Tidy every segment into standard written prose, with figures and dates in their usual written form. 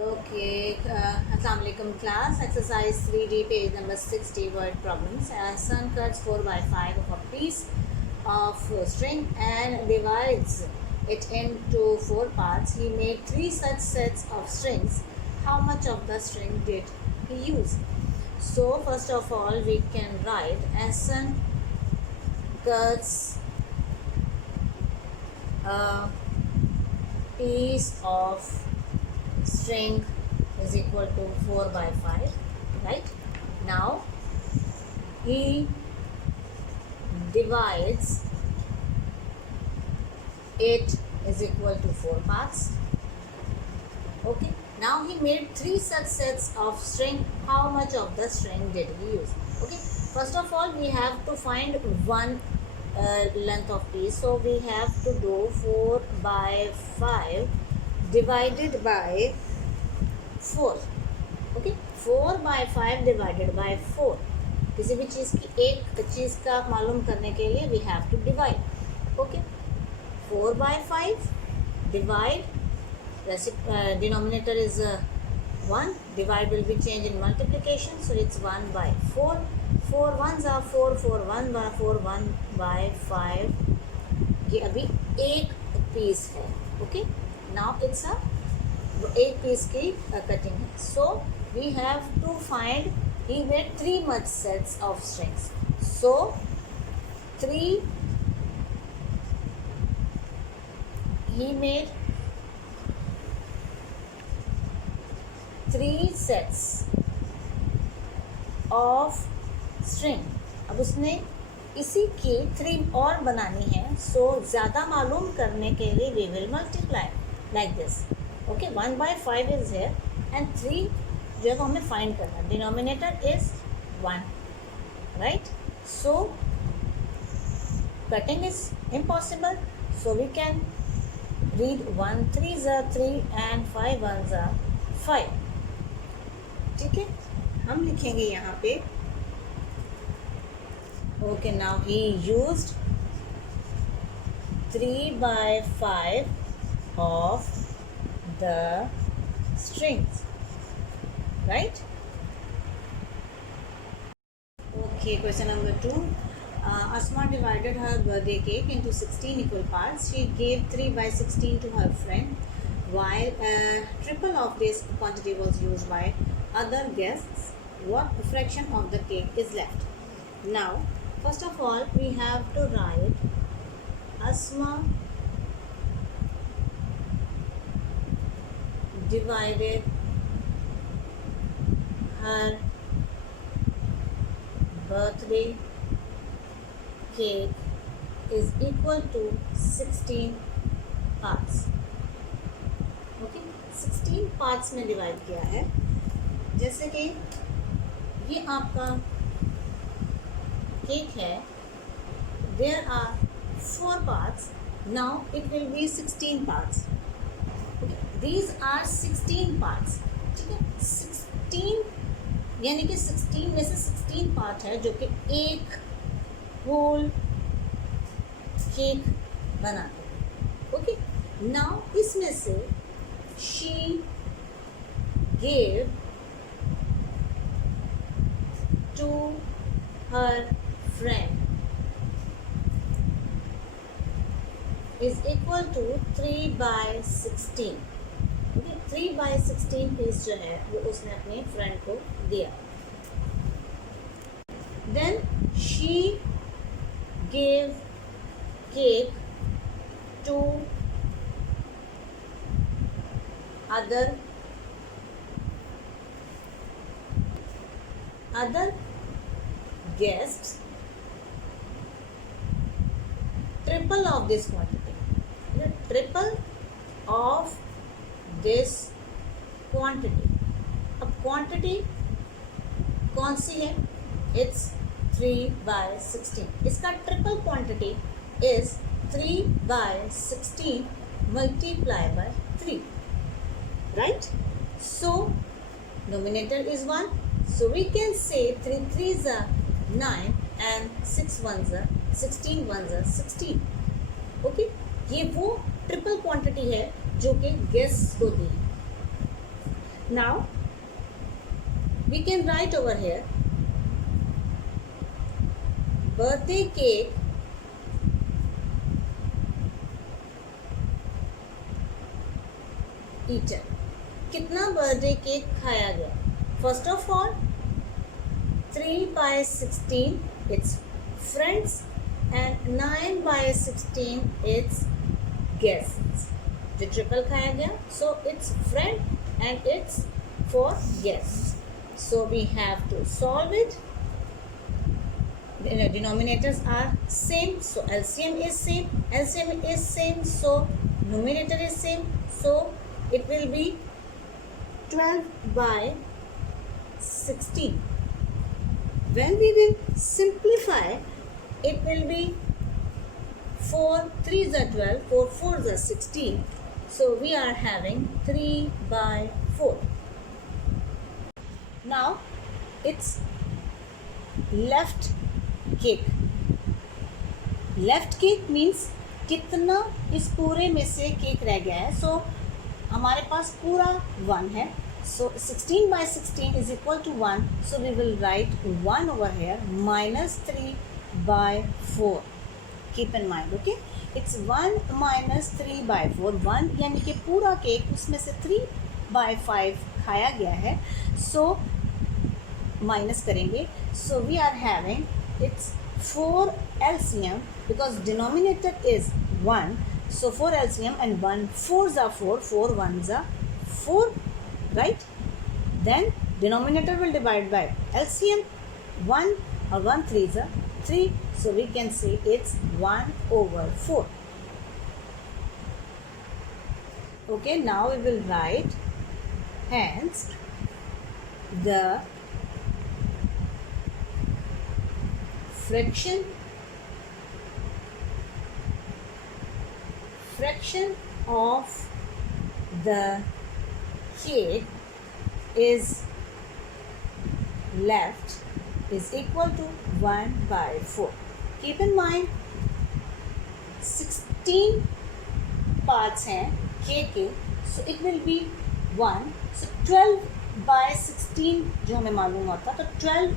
Okay, Assalamu alaikum class. Exercise 3D, page number 60, word problems. A son cuts 4 by 5 of a piece of string and divides it into 4 parts. He made 3 such sets of strings. How much of the string did he use? So, first of all, we can write a son cuts a piece of string is equal to 4 by 5, right? Now he divides it is equal to 4 parts. Okay, now he made 3 such sets of string. How much of the string did he use? Okay, first of all we have to find one length of piece, so we have to do 4 by 5 divided by 4. Okay, 4 by 5 divided by 4. किसी भी चीज़ की एक चीज़ का मालूम करने के लिए we have to divide. Okay, 4 by 5 divide, denominator is 1, divide will be change in multiplication, so it's 1 by 4. 4 1s are 4, 4 1 by 4, 1 by 5. ये अभी एक पीस है. ओके, नाउ इट्स एक पीस की कटिंग है. So we have to find, he made 3 much sets of strings. So 3, he made 3 sets of string. अब उसने इसी की 3 और बनानी है. सो ज़्यादा मालूम करने के लिए we will multiply like this. Okay, 1 by 5 is here and 3 जो है वो हमें फाइंड करना है. Denominator is 1, right? So cutting is impossible, so we can read 1 3s are 3 and 5 1s are 5. ठीक है, हम लिखेंगे यहाँ पे. Okay, now he used 3 by 5 of the strings, right? Okay, question number 2. Asma divided her birthday cake into 16 equal parts. She gave 3 by 16 to her friend, while a triple of this quantity was used by other guests. What fraction of the cake is left? Now, first of all, we have to write Asma divided her birthday cake is equal to 16 parts. Okay, 16 parts में divide किया है. जैसे कि ये आपका cake है, there are 4 parts. Now it will be 16 parts. These are 16 parts. ठीक है, 16 यानी कि 16 में से 16 पार्ट है जो कि एक होल केक बनाते हैं. ओके, नाउ इसमें से she gave to her friend is equal to 3 by 16. 3 by 16 piece जो है वो उसने अपने फ्रेंड को दिया. Then she gave cake to other guests, triple of this quantity. Triple of this quantity. अब क्वांटिटी कौन सी है? It's 3 by 16. इसका triple quantity is 3 by 16 multiply by 3, right? So nominator is 1, so we can say 3 3s are 9 and 6 1s are 16 1s are 16. Okay, ये वो triple quantity है जो कि गेस्ट को दी. Now we can write over here birthday cake eaten. कितना birthday cake खाया गया? First of all 3/16 it's friends and 9/16 it's guests. जो ट्रिपल खाया गया, so it's friend and it's for guests. So we have to solve it. The denominators are same, so LCM is same. LCM is same, so numerator is same. So it will be 12/16. When we will simplify, it will be 4 3s are 12, 4 4s are 16. So we are having 3/4. Now it's left cake. Left cake means कितना इस पूरे में से cake रह गया है. सो हमारे पास पूरा 1 है. So 16/16 is equal to 1. So we will write 1 over here minus 3/4. Keep in mind, okay? It's 1 minus 3/4. 1 यानी कि पूरा केक, उसमें से 3/5 खाया गया है. So माइनस करेंगे. So we are having it's 4 LCM because denominator is 1. So 4 LCM and 1 4s are 4, 4 1s are 4, right? Then denominator will divide by LCM. 1 or 1 3s are 3. So we can say it's 1/4. Okay, now we will write hence the fraction of the cake is left is equal to 1/4. Keep in mind 16 parts हैं cake के, so it will be 1. So 12/16 जो हमें मालूम होता, तो 12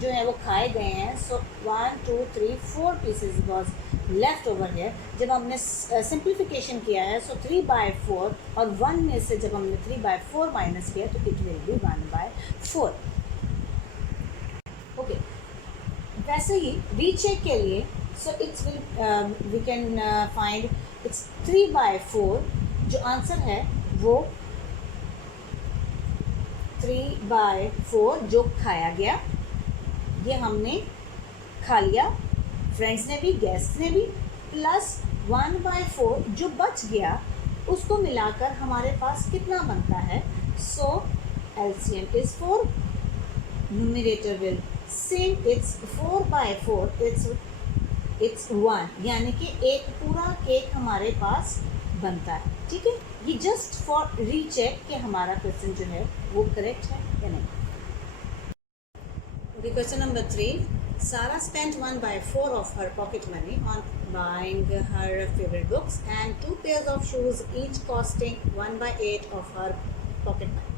जो है वो खाए गए हैं. सो 1 2 3 4 pieces was left over here. जब हमने सिंप्लीफिकेशन किया है, सो 3/4 और 1 में से जब हमने 3/4 माइनस किया तो इट विल बी 1/4. ओके, वैसे ही रीचेक के लिए, so it's will we can find it's 3/4. जो आंसर है वो 3/4 जो खाया गया, ये हमने खा लिया, फ्रेंड्स ने भी गेस्ट्स ने भी, प्लस 1/4 जो बच गया उसको मिलाकर हमारे पास कितना बनता है. सो LCM is 4, numerator will same, it's 4/4, it's 1, यानी कि एक पूरा केक हमारे पास बनता है. ठीक है, ये जस्ट फॉर रीचेक कि हमारा क्वेश्चन जो है वो करेक्ट है या नहीं. Okay, question number 3. Sarah spent 1/4 of her pocket money on buying her favorite books and 2 pairs of shoes, each costing 1/8 of her pocket money.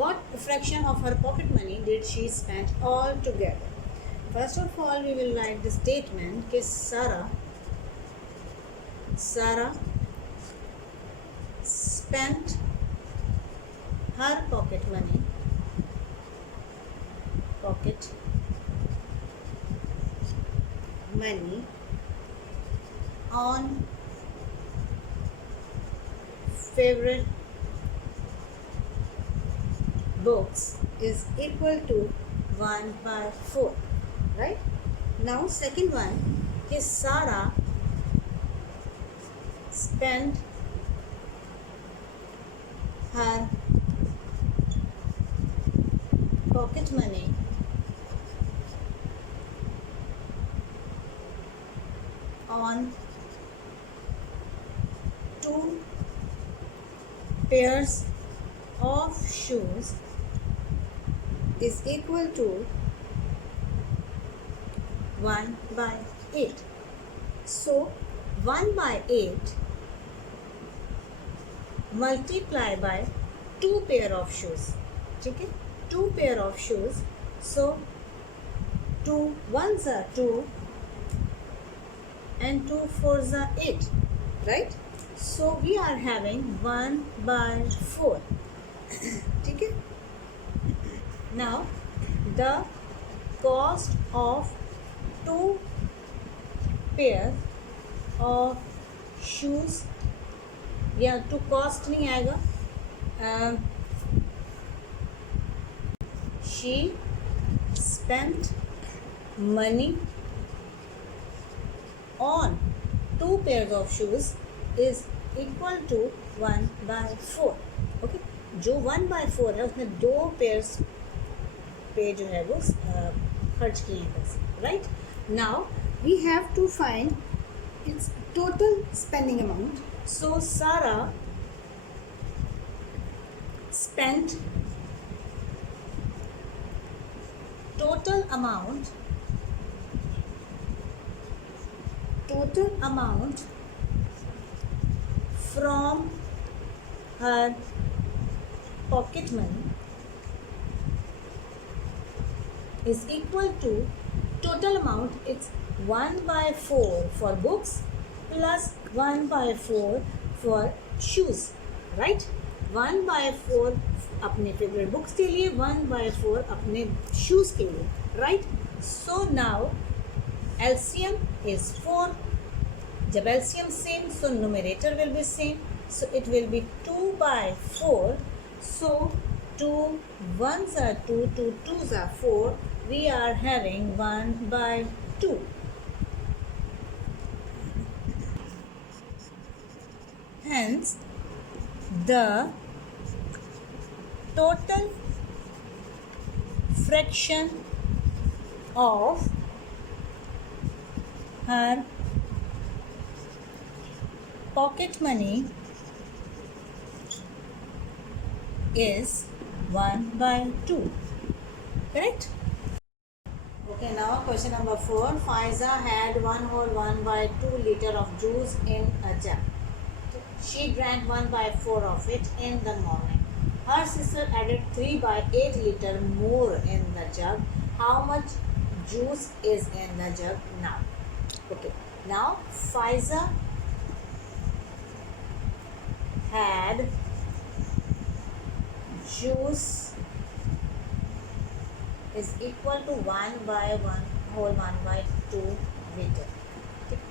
What fraction of her pocket money did she spend all together? First of all, we will write the statement कि Sarah spent her pocket money on favorite books is equal to 1/4, right? Now second one is Sarah spent her pocket money on 2 pairs of shoes is equal to 1/8. So 1/8 multiply by 2 pair of shoes. ठीक है, 2 pair of shoes. So 2 ones are 2 and 2 fours are 8, right? So we are having 1 by 4. ठीक है. Now the cost of 2 pair of shoes, या to cost नहीं आएगा, she spent money on 2 pairs of shoes is equal to 1 by 4. Okay, जो 1 by 4 है उसने 2 pairs पे जो है वो खर्च किए हैं पैसे, right? Now we have to find its total spending amount. So Sarah spent total amount from her pocket money is equal to total amount. It's 1 by 4 for books plus 1 by 4 for shoes, right? 1 by 4 अपने favourite books के लिए, 1 by 4 अपने shoes के लिए, right? So now LCM is 4. जब LCM same, so numerator will be same. So it will be 2 by 4. So 2 ones are 2, 2 twos are 4. We are having 1 by 2. Hence, the total fraction of her pocket money is 1 by 2. Correct? Okay, now question number 4. Faiza had 1 by 2 liter of juice in a jug. She drank 1 by 4 of it in the morning. Her sister added 3 by 8 liter more in the jug. How much juice is in the jug now? Okay, now Faiza had juice is equal to 1 by 1 by 2 liter.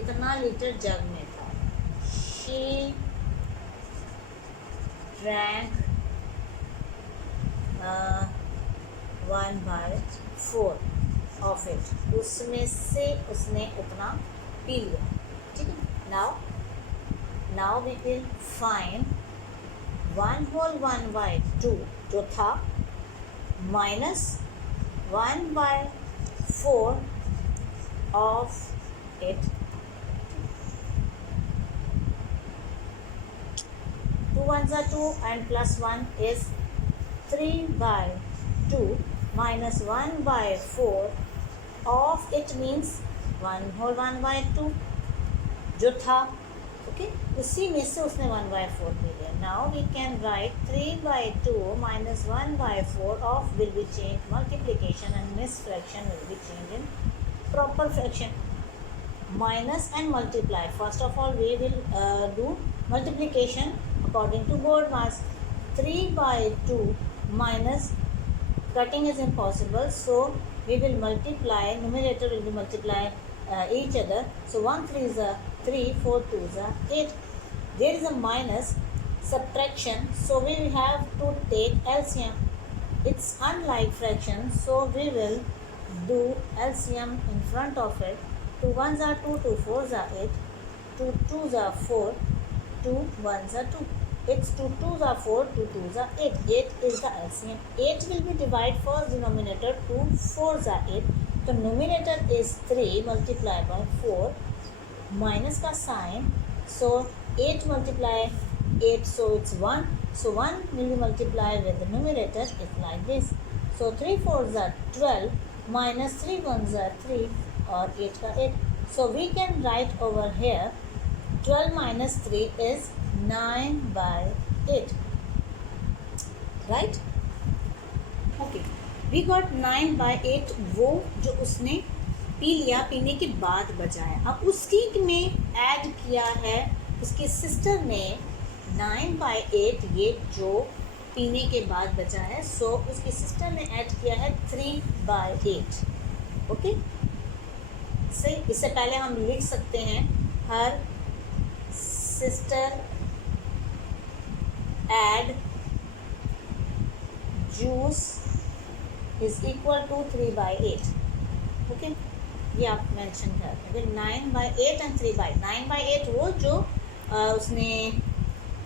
इतना litre जग में था. She drank 1 by 4 of it. उसमें से उसने उतना P लिया. ठीक है. Now we will find 1 by 2 जो था minus 1 by 4 of it. 2 ones are 2 and plus 1 is 3 by 2 minus 1 by 4 of it means 1 by 2 जो था. ओके, उसी में से उसने 1 by 4 ले लिया. Now we can write 3 by 2 minus 1 by 4 of will be changed multiplication and this fraction will be changed in proper fraction. Minus and multiply. First of all we will do multiplication according to board mass. 3 by 2 minus, cutting is impossible, so we will multiply, numerator will be multiply each other. So 1 3s are 3, 4 2s are 8. There is a minus, subtraction, so we have to take LCM. It's unlike fraction, so we will do LCM in front of it. 2 1s are 2, 2 4s are 8, 2 2s are 4, 2 1s are 2. It's 2 2s are 4, 2 2s are 8. 8 is the LCM. 8 will be divided first denominator, 2 4s are 8. So numerator is 3 multiplied by 4 minus का sign. So 8 multiply 8, so it's 1. So 1 will be multiplied with the numerator. It's like this. So 3 4s are 12 minus 3 1s are 3 or 8 का 8. So we can write over here 12 minus 3 is 9 by 8. Right. Okay, we got 9/8 वो जो उसने P लिया, पीने के बाद बचा है. अब उसकी में ऐड किया है उसकी सिस्टर ने 9/8 ये जो पीने के बाद बचा है. सो उसकी सिस्टर ने ऐड किया है 3/8. ओके, से इससे पहले हम लिख सकते हैं her sister add juice is equal to 3/8. Okay, ये आप मेंशन कर 9/8 एंड 3/8. 9/8 वो जो उसने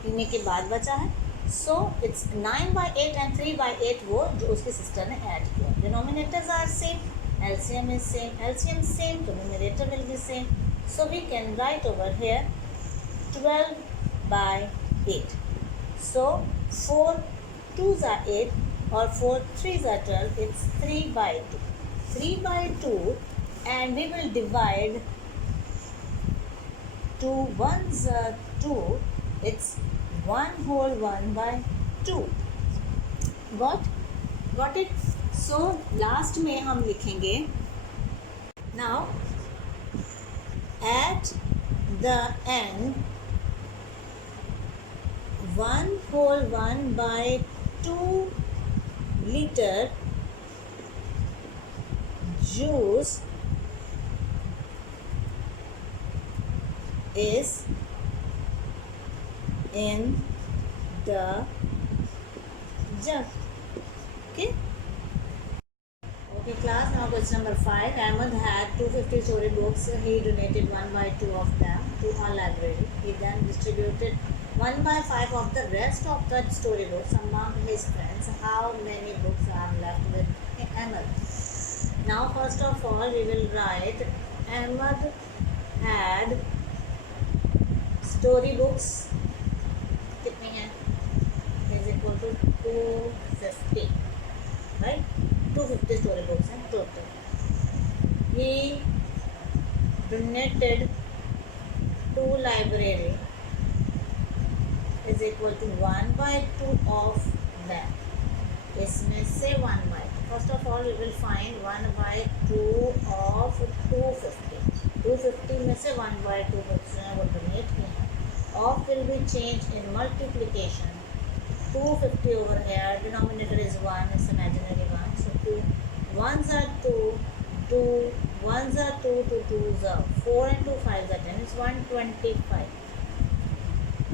पीने के बाद बचा है. सो इट्स 9/8 एंड 3/8 वो जो उसकी सिस्टर ने ऐड किया. Denominators are same, LCM is same, LCM same, so numerator will be same. So we can write over here 12/8. So 4 2s are 8 or 4 3s are 12. It's 3/2. 3/2, and we will divide 2 1s are 2. It's 1 whole 1/2. Got it? So last में हम लिखेंगे now at the end 1 whole 1/2 liter juice is in the jug. Okay class, now question number 5. Ahmed had 250 storybooks. He donated 1/2 of them to our library. He then distributed 1/5 of the rest of the storybooks among his friends. How many books are left with Ahmed? Now first of all we will write Ahmed had storybooks. कितनी है? Is equal to 250. Right? 250 storybooks in total. He donated to library is equal to 1/2 of them. इसमें से 1/2. First of all we will find 1/2 of 250. 250 में से 1/2 books जो हैं वो donate किए हैं. Of will be changed in multiplication. 250 over here, denominator is 1, it's imaginary 1. So 2 1s are 2, 2 1s are 2, 2 2s are 4 and 2 5s are 10. It's 125.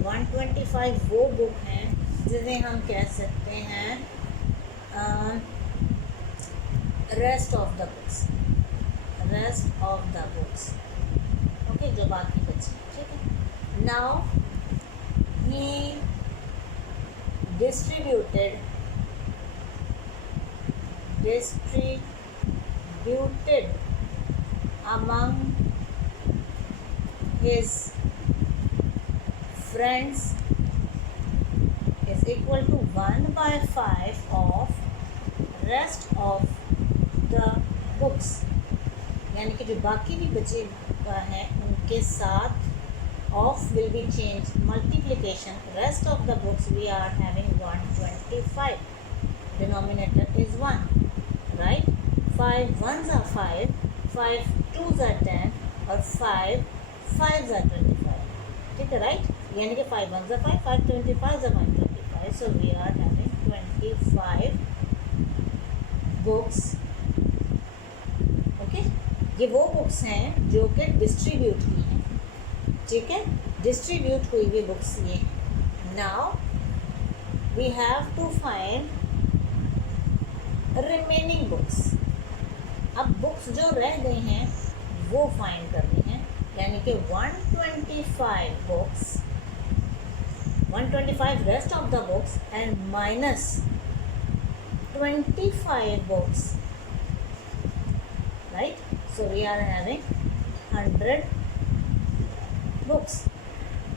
125 वो book हैं जिन्हें हम कह सकते हैं rest of the books. Rest of the books. Okay, जो बाकी बची. ठीक है. Now he distributed among his friends is equal to 1/5 of rest of the books. यानी कि जो बाकी भी बचे हैं उनके साथ of will be changed multiplication. Rest of the books we are having 125. Denominator is 1, right? 5 1s are 5, 5 2s are 10 और 5 5s are 25. ठीक है, right? यानी कि 5 1s are 5, 5 25s are 125. So we are having 25 books. Okay, ये वो books हैं जो कि डिस्ट्रीब्यूट की हैं. ठीक है, डिस्ट्रीब्यूट हुई हुई बुक्स ये. Now we have to find remaining books. अब बुक्स जो रह गई हैं वो फाइंड करनी है. यानी कि 125 books, 125 rest of the books and minus 25 books. Right? So we are having 100 books.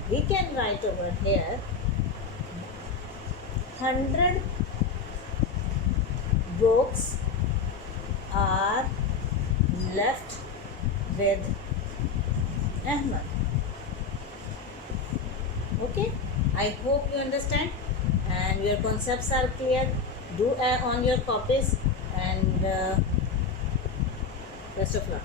We can write over here 100 books are left with Ahmed. Okay, I hope you understand. and your concepts are clear. Do on your copies, and best of luck.